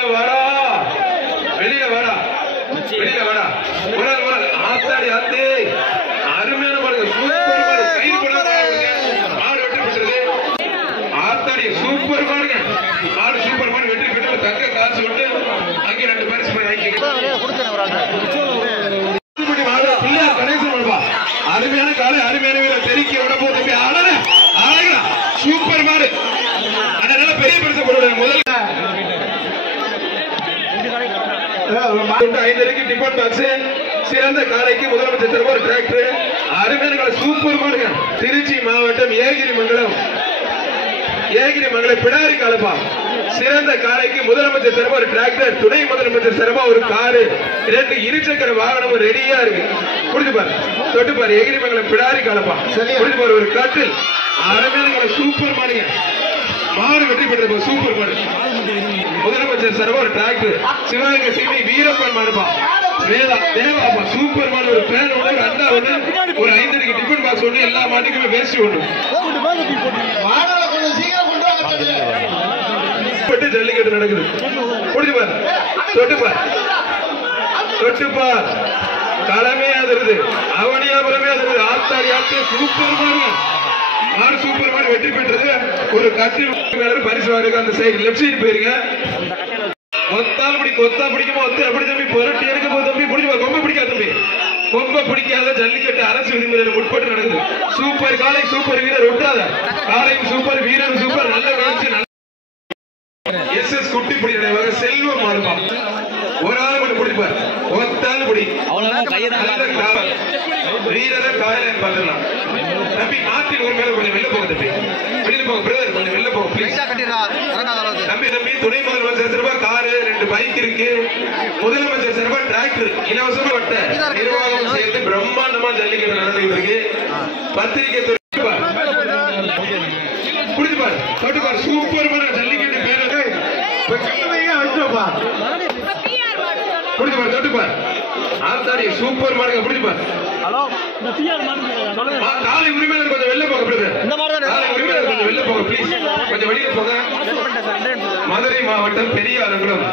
உள்ள வாடா, வெளியில வாடா, வெளியில வாடா. ஒரு ஆத்தாடி ஆத்து அருமையான பாருங்க, சூப்பர் பாரு. கைது பண்ணாங்க, மாடு வெற்றி பெற்றது. ஆத்தாடி சூப்பர் பாருங்க, மாடு சூப்பர் மாடு வெற்றி பெற்று தக்க காசு விட்டு அங்கே 2 பரிசு மாடு பிள்ளையார் கணேசன் வருவா. அருமையான காலை, அருமையான வீரர் தெரிக்க விட போது அழகா சூப்பர் மாடு. அதனால பெரிய பரிசு போடுவாங்க. முதல்ல 5 டிஃபன் பாக்ஸ், சிறந்த காலைக்கு முதலமைச்சர் தருவ ஒரு டிராக்டர். அருமையான காலை, சூப்பர் மாடுங்க. திருச்சி மாவட்டம் ஏகிரி மங்கலம் பிடாரி காலப்பா. சிறந்த காலைக்கு முதலமைச்சர் தரமா ஒரு டிராக்டர், துணை முதலமைச்சர் தரமா ஒரு காரு, 2 இருசக்கர வாகனமும் ரெடியா இருக்கு. புரிஞ்சு பாரு, தொட்டு பாரு. எகிரிமங்கலம் பிடாரி காலப்பா. புரிஞ்சு பாரு. ஒரு கட்டில் அருமையான சூப்பர் மாடுங்க. மாடு வெற்றி பெற்ற சூப்பர் மாடு. முதலமைச்சர் தரமா ஒரு டிராக்டர், சிவகங்கை சீமை வீரப்பன் மாடுப்பா. தேவாப்பா சூப்பர் மாடு. ஒரு பேன் ஒன்று, ஒரு அண்டா ஒன்று, ஒரு 5 டிஃபன் பாக்ஸ் ஒன்று, எல்லா மாட்டுக்குமே வேஸ்ட் ஒன்று. ஜல்லிக்கட்டு நடக்குது. புரிஞ்சுப்பார், தொட்டுப்பார், தொட்டுப்பார். களமே அதிருது, அவனியாபுரமே அதிருது. ஆத்தாடி ஆத்து சூப்பர் மாடு. மாடு சூப்பர் மாடு வெற்றி பெற்றது. ஒரு கட்டில் பரிசு வாங்க. அந்த சைடு லெப்ட் சைடு போயிருங்க. ஒத்தால் பிடி, கொத்தா பிடிக்குமோ ஒத்து அப்படி தம்பி புரட்டி எடுக்க போது தம்பி. புடிச்சு கொம்ப பிடிக்காத தம்பி, கொம்ப பிடிக்காத. ஜல்லிக்கட்டு அரசு விதிமுறையில் உட்பட்டு நடக்குது. சூப்பர் காலை, சூப்பர் வீரர் விட்டாத. காலையும் சூப்பர், வீரர் சூப்பர். நல்ல வளர்ச்சி. குட்டி பிடிவாங்க. செல்வம் மாடுப்பா. ஒரு ஆள் மட்டும் பிடிப்பார். ஒத்தால் பிடி வீரரை காலையில பார்த்துக்கலாம் தம்பி. மாத்தின் ஒரு மேல கொஞ்சம் வெளில போக தம்பி, வெளியில போக பிரதர், கொஞ்சம் வெளில போக தம்பி. தம்பி துணை முதலமைச்சர் சார்பா காரு, 2 பைக் இருக்கு. முதலமைச்சர் சார்பா டிராக்டர் இலவசமா வட்ட நிர்வாகம் சேர்த்து பிரம்மாண்டமா ஜல்லிக்கட்டு நடந்துட்டு இருக்கு. பத்திரிகை புடிச்சுப்பார், தொட்டுப்பார். சூப்பர் மாடு ஜல்லிக்கட்டு பேரு புடிச்சுப்பார், தொட்டுப்பார். ஆத்தாடி சூப்பர் மாடுங்க. புடிச்சுப்பார். காலை உரிமையாளர் கொஞ்சம் வெளில போக பிரதர். காலை உரிமையாளர் கொஞ்சம் வெளில போக ப்ளீஸ், கொஞ்சம் வெளியில போக. மதுரை மாவட்டம் பெரியாரங்குளம்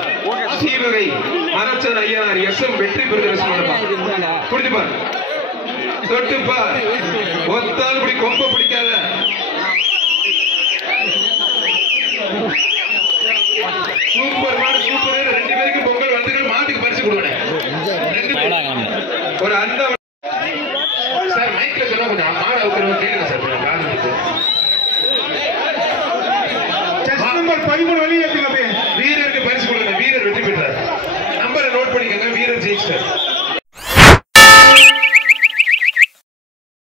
ஸ்ரீவகை மரச்சன் ஐயனார் SM வெற்றி பெறுகிறார். புடிச்சுப்பார், தொட்டுப்பார். ஒத்தால் பிடி, கொம்ப பிடிக்காத. சூப்பர் மாடு, சூப்பர். 2 பேருக்கு பொங்கல் வாழ்த்துக்கள். மாட்டுக்கு பரிசு கொடுங்க. ஒரு அந்த சார் மைக்ல சொன்னா கொஞ்சம் மாடு அவுக்கிறவங்க கேளுங்க சார். நம்பர் 13 வெளியே வீரருக்கு பரிசு கொடுங்க. வீரர் வெற்றி பெற்றார். நம்பரை நோட் பண்ணிக்கோங்க. வீரர் ஜெயிச்சார்.